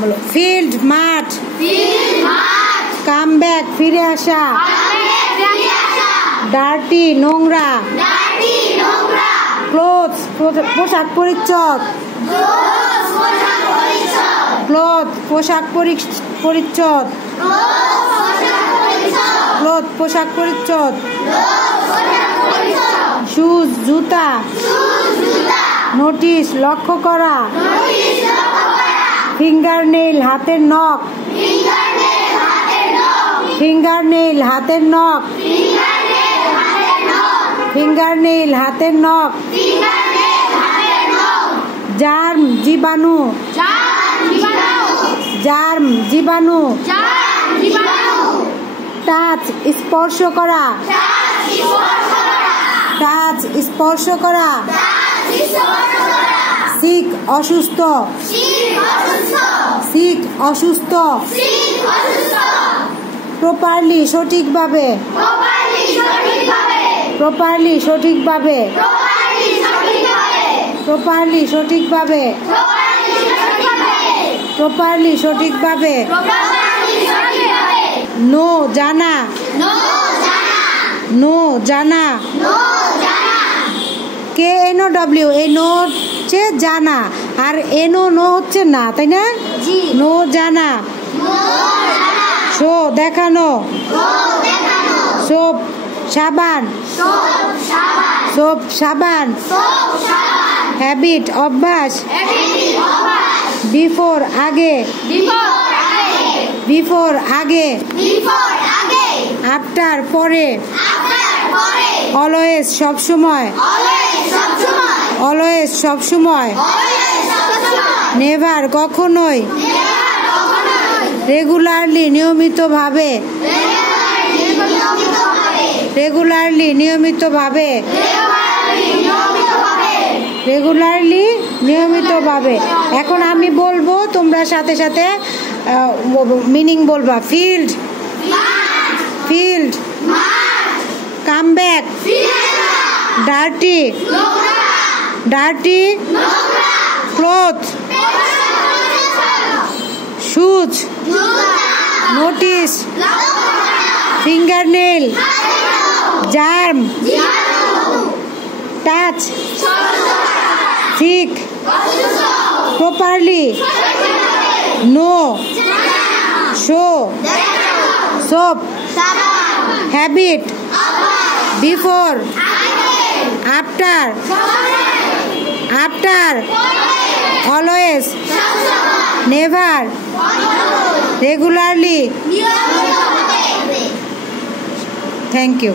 বলো ফিল্ড মাঠ, come back ফিরে আসা, ডার্টি নোংরা, ক্লোথ পোশাক পরিচ্ছদ, ক্লোথ পোশাক পরিচ্ছদ, ক্লোথ পোশাক পরিচ্ছদ, শুজ জুতা, নোটিশ লক্ষ্য করা, ফিঙ্গারনেইল হাতের নখ, ফিঙ্গারনেইল হাতের নখ, ফিঙ্গারনেইল হাতের নখ, জার্ম জীবাণু, জার্ম জীবাণু, টাচ স্পর্শ করা, টাচ স্পর্শ করা, সিক অসুস্থ, সিক অসুস্থ, প্রপারলি সঠিকভাবে, প্রপারলি সঠিকভাবে, প্রপারলি সঠিকভাবে, প্রপারলি সঠিকভাবে, নো জানা, নো জানা, KNOW এই নো হচ্ছে জানা আর নো হচ্ছে না, তাই না? নো জানা, শো দেখানো, সোপ সাবান, সোপ সাবান, হ্যাবিট অভ্যাস, বিফোর আগে, বিফোর আগে, আফটার পরে, অলওয়েজ সবসময়, অলওয়েজ সবসময়, নেভার কখনোই, রেগুলারলি নিয়মিতভাবে, রেগুলারলি নিয়মিতভাবে, রেগুলারলি নিয়মিতভাবে। এখন আমি বলবো তোমরা সাথে সাথে মিনিং বলবা। Field, field, come back, dirty, dirty, cloth, shoes, notice, fingernail, germ, touch, sick, properly, no, show, soap, habit, before, after, after, always, never, regularly. Thank you.